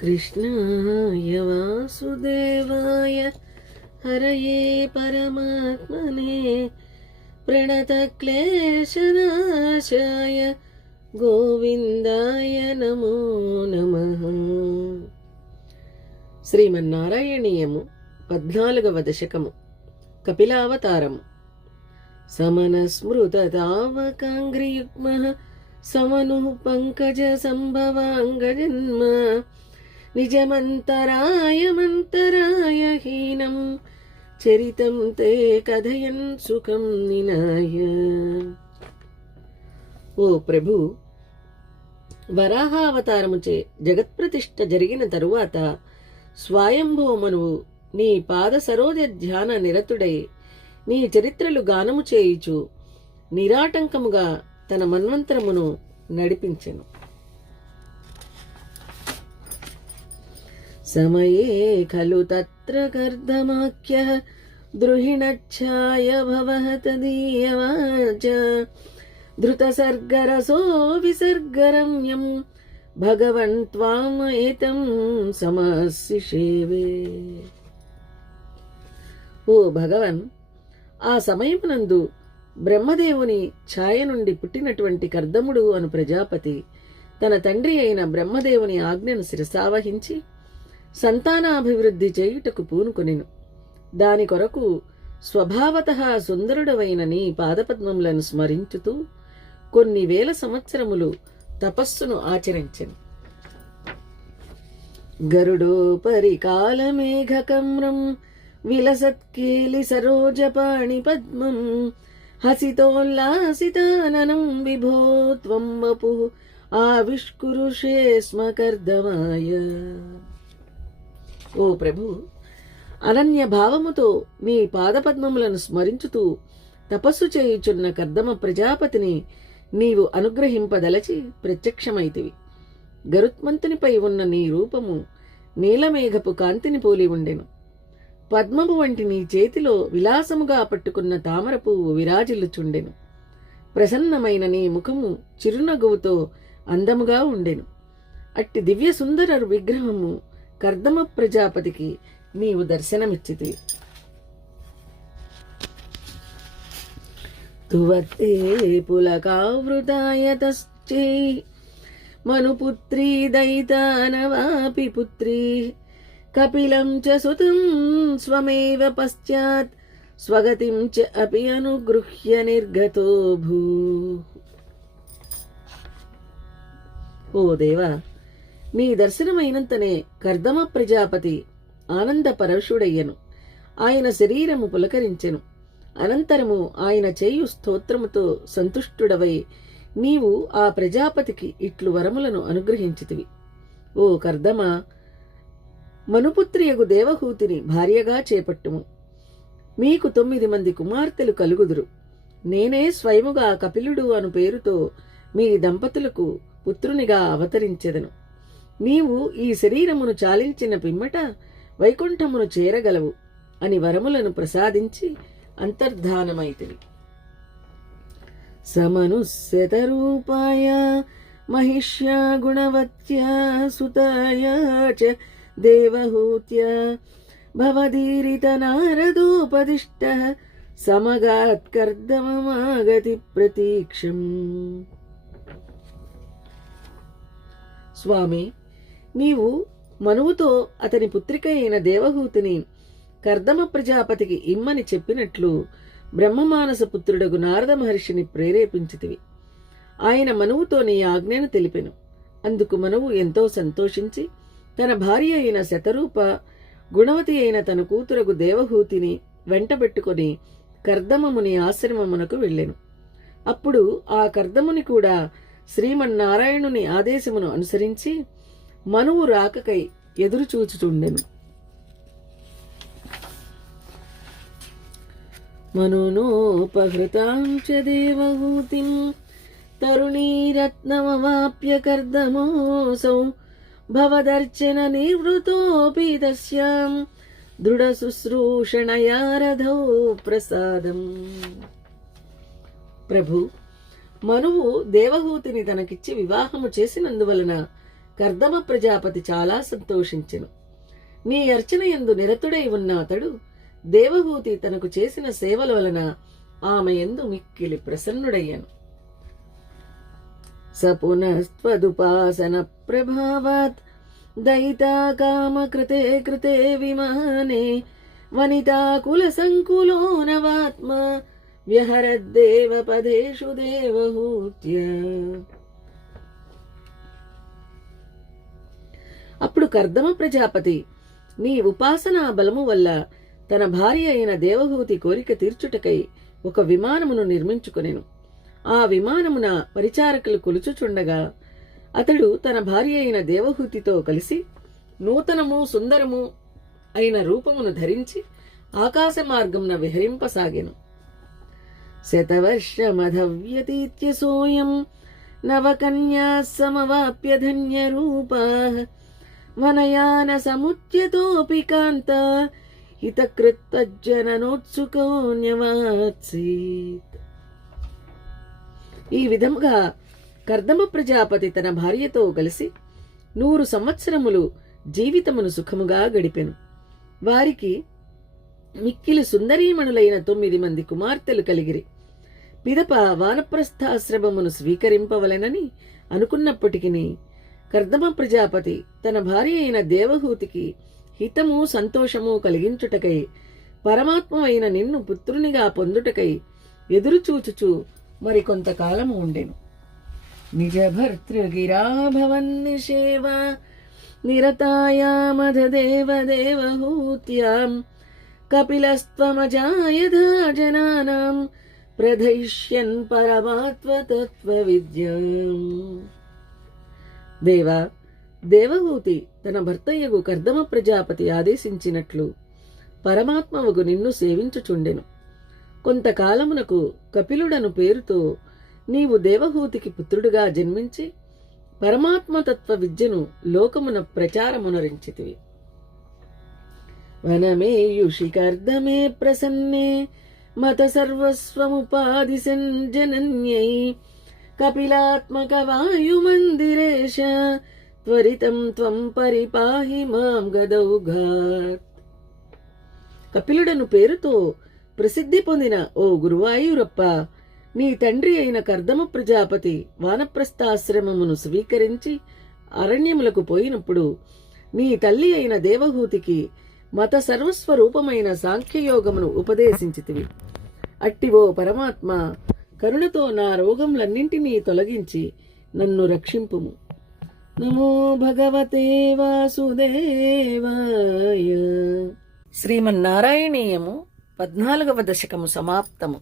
कृष्णाय वासुदेवाय हरये परमात्मने प्रणतक्लेशनाशाय गोविन्दाय नमो नमः. శ్రీమన్నారాయణీయము 14వ దశకము కపిలావతారము. సమనస్మృతతావకాంగ్రియుగ్మః సమనుః పంకజ సంభవాంగజన్మ నిజమంతరాయ హీనం చరితం తే కథయన్ సుఖం నినాయ. ఓ ప్రభు, వరాహావతారముచే జగత్ప్రతిష్ఠ జరిగిన తరువాత స్వయంభూమనువు నీ పాద సరోజ ధ్యాన నిరతుడై నీ చరిత్రలు గానము చేయుచు నిరాటంకముగా తన మన్వంతరమును నడిపించెను. సమయే ఖలు తత్ర కర్దమాఖ్యః ద్రుహిణచ్ఛాయ భవః తదీయవాచ ధృతసర్గరసో విసర్గరమ్యం భగవన్ త్వాం ఏతం సమశిషేవే. ఓ భగవన్, ఆ సమయమునందు బ్రహ్మదేవుని ఛాయ నుండి పుట్టినటువంటి కర్దముడు అను ప్రజాపతి తన తండ్రి అయిన బ్రహ్మదేవుని ఆజ్ఞను శిరసావహించి సంతానాభివృద్ధి చేయుటకు పూనుకొనెను. దాని కొరకు స్వభావతః సుందరుడవైన నీ పాదపద్మములను స్మరించుతూ కొన్ని వేల సంవత్సరములు తపస్సును ఆచరించెను. గరుడోపరి కాలమేఘకమ్రం విలసత్కీలి సరోజపాణి పద్మం హసితోల్లాసితాననం విభో త్వం వపు ఆవిష్కురుషే స్మ కర్దమాయ. ఓ ప్రభు, అనన్య భావముతో నీ పాదపద్మములను స్మరించుతూ తపస్సు చేయుచున్న కర్దమ ప్రజాపతిని నీవు అనుగ్రహింపదలచి ప్రత్యక్షమైతివి. గరుత్మంతునిపై ఉన్న నీ రూపము నీలమేఘపు కాంతిని పోలి ఉండెను. పద్మము వంటి నీ చేతిలో విలాసముగా పట్టుకున్న తామర పువ్వు విరాజిల్లుచుండెను. ప్రసన్నమైన నీ ముఖము చిరునగువుతో అందముగా ఉండెను. అట్టి దివ్య సుందర విగ్రహము కర్దమ ప్రజాపతికి నీవు దర్శనమిచ్చితివి. తువర్తే పులకావృతాయతశ్చే మనుపుత్రీ దయితానవాపి పుత్రీ కపిలం చ సుతం స్వమేవ పశ్చాత్ స్వగతిం చ అపి అనుగృహ్య నిర్గతో భూ. ఓ దేవా, నీ దర్శనమైనంతనే కర్దమ ప్రజాపతి ఆనంద పరవశుడయ్యను. ఆయన శరీరము పులకరించెను. అనంతరము ఆయన చేయు స్తోత్రముతో సంతుష్టుడవై నీవు ఆ ప్రజాపతికి ఇట్లు వరములను అనుగ్రహించితివి. ఓ కర్దమ, మనుపుత్రియగు దేవహూతిని భార్యగా చేపట్టుము. మీకు 9 మంది కుమార్తెలు కలుగుదురు. నేనే స్వయముగా కపిలుడు అను పేరుతో మీ దంపతులకు పుత్రునిగా అవతరించెదను. నీవు ఈ శరీరమును చాలించిన పిమ్మట వైకుంఠమును చేరగలవు అని వరములను ప్రసాదించి అంతర్ధానమైతివి. సమనుస్యతరూపాయ మహిష్యా గుణవత్యా సుతాయ చ దేవహూత్య భవదీరిత నారదోపదిష్టః సమగాత్ కర్దమమాగతి ప్రతీక్షం. స్వామి, నీవు మనువుతో అతని పుత్రిక అయిన దేవహూతిని కర్దమ ప్రజాపతికి ఇమ్మని చెప్పినట్లు బ్రహ్మమానస పుత్రుడగు నారద మహర్షిని ప్రేరేపించితివి. ఆయన మనువుతో నీ ఆజ్ఞను తెలిపెను. అందుకు మనువు ఎంతో సంతోషించి తన భార్య అయిన శతరూప, గుణవతి అయిన తన కూతురగు దేవహూతిని వెంటబెట్టుకొని కర్దమముని ఆశ్రమమునకు వెళ్ళెను. అప్పుడు ఆ కర్దముని కూడా శ్రీమన్నారాయణుని ఆదేశమును అనుసరించి మనువు రాకకై ఎదురుచూచుచుండెను. మనునోపహృతాం చ దేవహూతిం తరుణీరత్నమవాప్య కర్దమోసౌ భవదర్చన నివృతోపి తస్యాం దృఢ శుశ్రూషణయారధౌ ప్రసాదం. ప్రభు, మనువు దేవహూతిని తనకిచ్చి వివాహము చేసినందువలన కర్దమ ప్రజాపతి చాలా సంతోషించెను. నీ అర్చన యందు నిరతుడై ఉన్న అతడు దేవహూతి తనకు చేసిన సేవల వలన ఆమె యందు మిక్కిలి ప్రసన్నుడయ్యను. సపునస్త్వదుపాసన ప్రభావాత్ దయితా కామ కృతే కృతే విమానే వనితాకుల సంకులోనవాత్మ వ్యహరద్దేవ పదేషు దేవహూత్య. అప్పుడు కర్దమ ప్రజాపతి నీ ఉపాసనా బలము వల్ల తన భార్య అయిన దేవహూతి కోరిక తీర్చుటకై ఒక విమానమును నిర్మించుకొనెను. ఆ విమానమున పరిచారకులు కొలుచుచుండగా అతడు తన భార్య అయిన దేవహూతితో కలిసి నూతనము సుందరము అయిన రూపమును ధరించి ఆకాశ మార్గమున విహరింపసాగెను. శతవర్షమధవ్యతీత్య సోయం నవకన్యా సమవాప్య ధన్యరూపాః వనయాన సముచ్యతోపి కాంత హితకృత్తజ్జననోత్సుకో న్యవాత్సీత్. ఈ విధముగా కర్దమ ప్రజాపతి తన భార్యతో కలిసి 100 సంవత్సరములు జీవితమును సుఖముగా గడిపెను. వారికి మిక్కిలి సుందరీమణులైన 9 మంది కుమార్తెలు కలిగిరి. పిదప వానప్రస్థాశ్రమమును స్వీకరింపవలెనని అనుకున్నప్పటికీ కర్దమ ప్రజాపతి తన భార్య అయిన దేవహూతికి హితము సంతోషము కలిగించుటకై పరమాత్మ అయిన నిన్ను పుత్రునిగా పొందుటకై ఎదురుచూచుచు మరికొంతకాలము ఉండెను. నిజ భర్తృగిరా భవన్నిషేవ నిరతాయామధ దేవదేవహూత్యాం కపిలస్త్వమజాయధా జనానాం ప్రదయిష్యన్ పరమాత్మ విద్యాం. దేవా, దేవహూతి తన భర్తయ్యగు కర్దమ ప్రజాపతి ఆదేశించినట్లు పరమాత్మవగు నిన్ను సేవించుచుండెను. కొంతకాలమునకు కపిలుడను పేరుతో నీవు దేవహూతికి పుత్రుడుగా జన్మించి పరమాత్మతత్వ విద్యను లోకమున ప్రచారమునరించితివి. వనమేయుషి కర్దమే ప్రసన్నే మత సర్వస్వముపాదిశన్ జనన్యై కపిలాత్మక వాయుమందిరేశ త్వరితం త్వం పరిపాహి మాం గదౌఘాత్. కపిలుడను పేరుతో ప్రసిద్ధి పొందిన ఓ గురువాయూరప్ప, నీ తండ్రి అయిన కర్దమ ప్రజాపతి వానప్రస్థాశ్రమమును స్వీకరించి అరణ్యములకు పోయినప్పుడు నీ తల్లి అయిన దేవహూతికి మత సర్వస్వరూపమైన సాంఖ్యయోగమును ఉపదేశించితివి. అట్టివో పరమాత్మ, కరుణతో నా రోగములన్నింటినీ తొలగించి నన్ను రక్షింపుము. నమో భగవతే వాసుదేవాయ. శ్రీమన్నారాయణీయము 14వ దశకము సమాప్తము.